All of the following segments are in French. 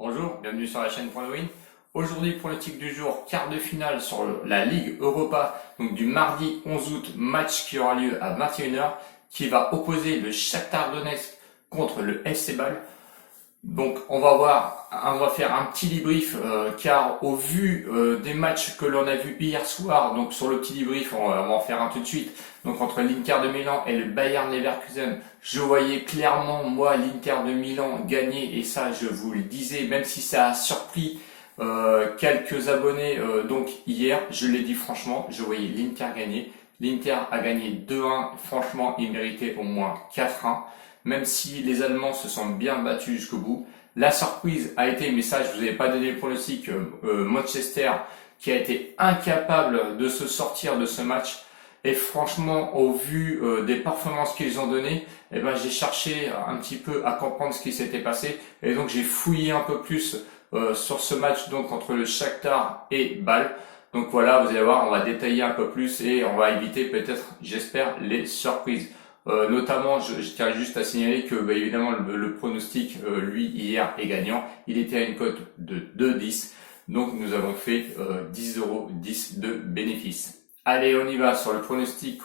Bonjour, bienvenue sur la chaîne Point de Win. Aujourd'hui, pronostic du jour, quart de finale sur la Ligue Europa, donc du mardi 11 août, match qui aura lieu à 21 h, qui va opposer le Shakhtar Donetsk contre le FC Bâle. Donc on va faire un petit débrief car au vu des matchs que l'on a vus hier soir, donc sur le petit débrief, on va en faire un tout de suite. Donc entre l'Inter de Milan et le Bayern Leverkusen, je voyais clairement moi l'Inter de Milan gagner et ça je vous le disais, même si ça a surpris quelques abonnés donc hier, je l'ai dit franchement, je voyais l'Inter gagner. L'Inter a gagné 2-1, franchement il méritait au moins 4-1. Même si les Allemands se sont bien battus jusqu'au bout. La surprise a été, mais ça je vous avais pas donné le pronostic, Manchester qui a été incapable de se sortir de ce match. Et franchement, au vu des performances qu'ils ont données, eh ben, j'ai cherché un petit peu à comprendre ce qui s'était passé. Et donc j'ai fouillé un peu plus sur ce match donc entre le Shakhtar et Bâle. Donc voilà, vous allez voir, on va détailler un peu plus et on va éviter peut-être, j'espère, les surprises. Notamment, je tiens juste à signaler que évidemment le pronostic, lui, hier est gagnant. Il était à une cote de 2,10. Donc nous avons fait 10,10 € de bénéfice. Allez, on y va sur le pronostic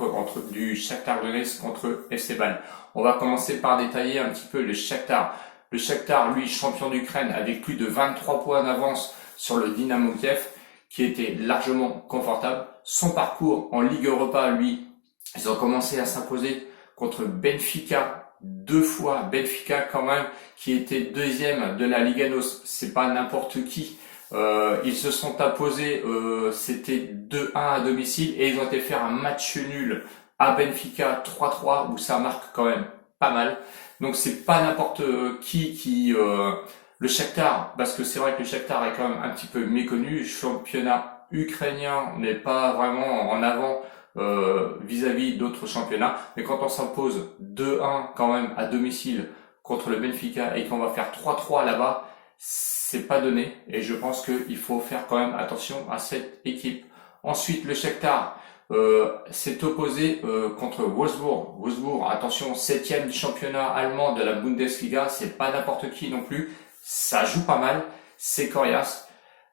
du Shakhtar Donetsk contre FC Bâle. On va commencer par détailler un petit peu le Shakhtar. Le Shakhtar, lui, champion d'Ukraine avec plus de 23 points d'avance sur le Dynamo Kiev, qui était largement confortable. Son parcours en Ligue Europa, lui, ils ont commencé à s'imposer contre Benfica, 2 fois Benfica quand même, qui était deuxième de la Liga NOS, c'est pas n'importe qui. Ils se sont imposés, c'était 2-1 à domicile et ils ont été faire un match nul à Benfica 3-3 où ça marque quand même pas mal. Donc c'est pas n'importe qui le Shakhtar, parce que c'est vrai que le Shakhtar est quand même un petit peu méconnu, championnat ukrainien n'est pas vraiment en avant vis-à-vis d'autres championnats, mais quand on s'impose 2-1 quand même à domicile contre le Benfica et qu'on va faire 3-3 là-bas, c'est pas donné et je pense qu'il faut faire quand même attention à cette équipe. Ensuite, le Shakhtar s'est opposé contre Wolfsburg. Wolfsburg, attention, 7e du championnat allemand de la Bundesliga, c'est pas n'importe qui non plus, ça joue pas mal, c'est coriace.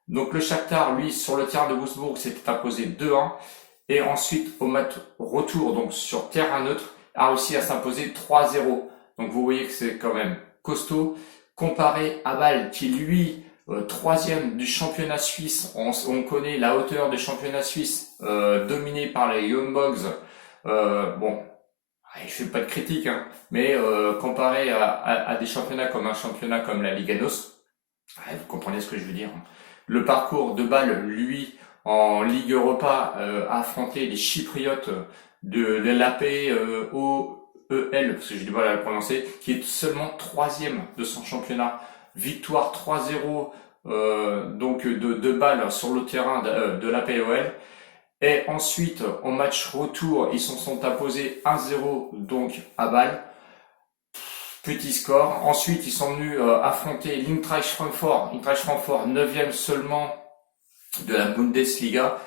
Donc le Shakhtar, lui, sur le terrain de Wolfsburg, s'était imposé 2-1. Et ensuite, au match retour, donc sur terrain neutre, a réussi à s'imposer 3-0. Donc vous voyez que c'est quand même costaud. Comparé à Bâle, qui lui, troisième du championnat suisse, on connaît la hauteur du championnat suisse, dominé par les Young Bucks. Bon, je fais pas de critique, hein, mais comparé à des championnats comme un championnat comme la Liga NOS, vous comprenez ce que je veux dire. Le parcours de Bâle, lui, en Ligue Europa, a affronté les Chypriotes de l'APOEL, parce que j'ai du mal à le prononcer, qui est seulement troisième de son championnat. Victoire 3-0 donc de Bâle sur le terrain de l'APOEL. Et ensuite, au match retour, ils se sont imposés 1-0 donc à Bâle. Petit score. Ensuite, ils sont venus affronter l'Eintracht Francfort. Eintracht Francfort, 9e seulement de la Bundesliga.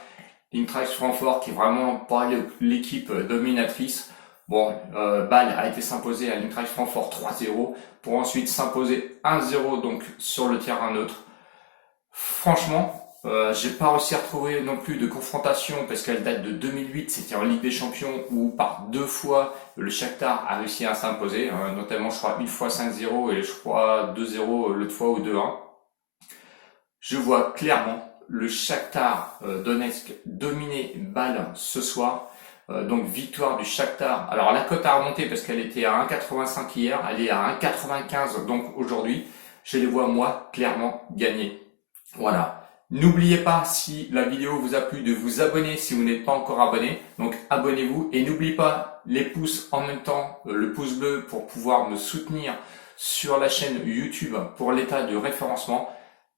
L'Eintracht Francfort qui est vraiment pas l'équipe dominatrice. Bon, Bâle a été s'imposer à l'Eintracht Francfort 3-0 pour ensuite s'imposer 1-0 donc sur le terrain neutre. Franchement, j'ai pas réussi à retrouver non plus de confrontation parce qu'elle date de 2008, c'était en Ligue des Champions où par 2 fois le Shakhtar a réussi à s'imposer, notamment je crois une fois 5-0 et je crois 2-0 l'autre fois ou 2-1. Je vois clairement le Shakhtar Donetsk dominer Bâle ce soir. Donc victoire du Shakhtar. Alors la cote a remonté parce qu'elle était à 1,85 hier, elle est à 1,95 donc aujourd'hui. Je les vois moi clairement gagner. Voilà. N'oubliez pas, si la vidéo vous a plu, de vous abonner si vous n'êtes pas encore abonné. Donc abonnez-vous et n'oubliez pas les pouces en même temps, le pouce bleu pour pouvoir me soutenir sur la chaîne YouTube pour l'état de référencement.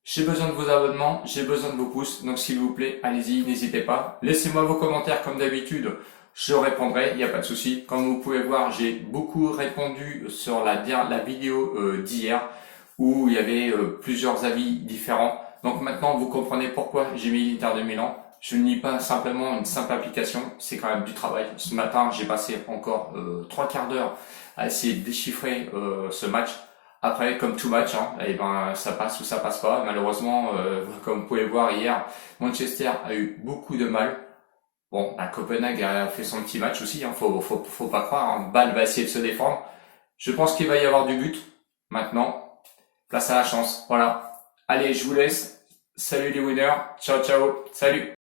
J'ai besoin de vos abonnements, j'ai besoin de vos pouces, donc s'il vous plaît, allez-y, n'hésitez pas. Laissez-moi vos commentaires comme d'habitude, je répondrai, il n'y a pas de souci. Comme vous pouvez voir, j'ai beaucoup répondu sur la vidéo d'hier où il y avait plusieurs avis différents. Donc maintenant, vous comprenez pourquoi j'ai mis l'Inter de Milan. Je ne lis pas simplement une simple application, c'est quand même du travail. Ce matin, j'ai passé encore 3 quarts d'heure à essayer de déchiffrer ce match. Après, comme tout match, hein, eh ben, ça passe ou ça passe pas. Malheureusement, comme vous pouvez voir hier, Manchester a eu beaucoup de mal. Bon, bah, Copenhague a fait son petit match aussi, hein, faut pas croire. Hein. Bâle va essayer de se défendre. Je pense qu'il va y avoir du but. Maintenant, place à la chance. Voilà. Allez, je vous laisse. Salut les winners. Ciao, ciao. Salut.